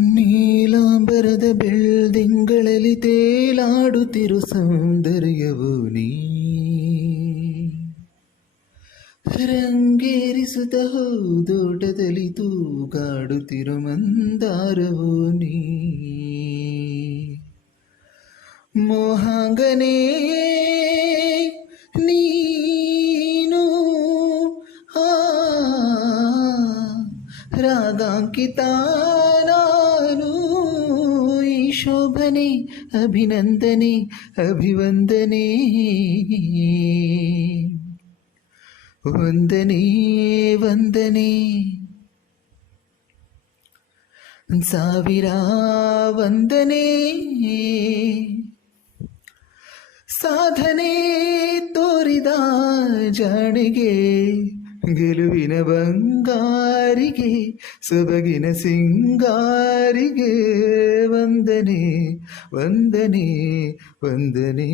ನೀಲಾಂಬರದ ಬೆಳ್ದಿಂಗಳಲ್ಲಿ ತೇಲಾಡುತ್ತಿರು ಸೌಂದರ್ಯವು ನೀ. ರಂಗೇರಿಸುತ್ತ ಹೂದೋಟದಲ್ಲಿ ತೂಗಾಡುತ್ತಿರು ಮಂದಾರವು ನೀ. ಮೋಹಾಂಗನೇ राधाता शोभने अभिनन्दने अभिवन्दने। वन्दने वन्दने। साविरा वन्दने। साधने तोरिदा जगे ಗೆಲುವಿನ ಬಂಗಾರಿಗೆ ಸೊಬಗಿನ ಸಿಂಗಾರಿಗೆ ವಂದನೆ ವಂದನೆ ವಂದನೆ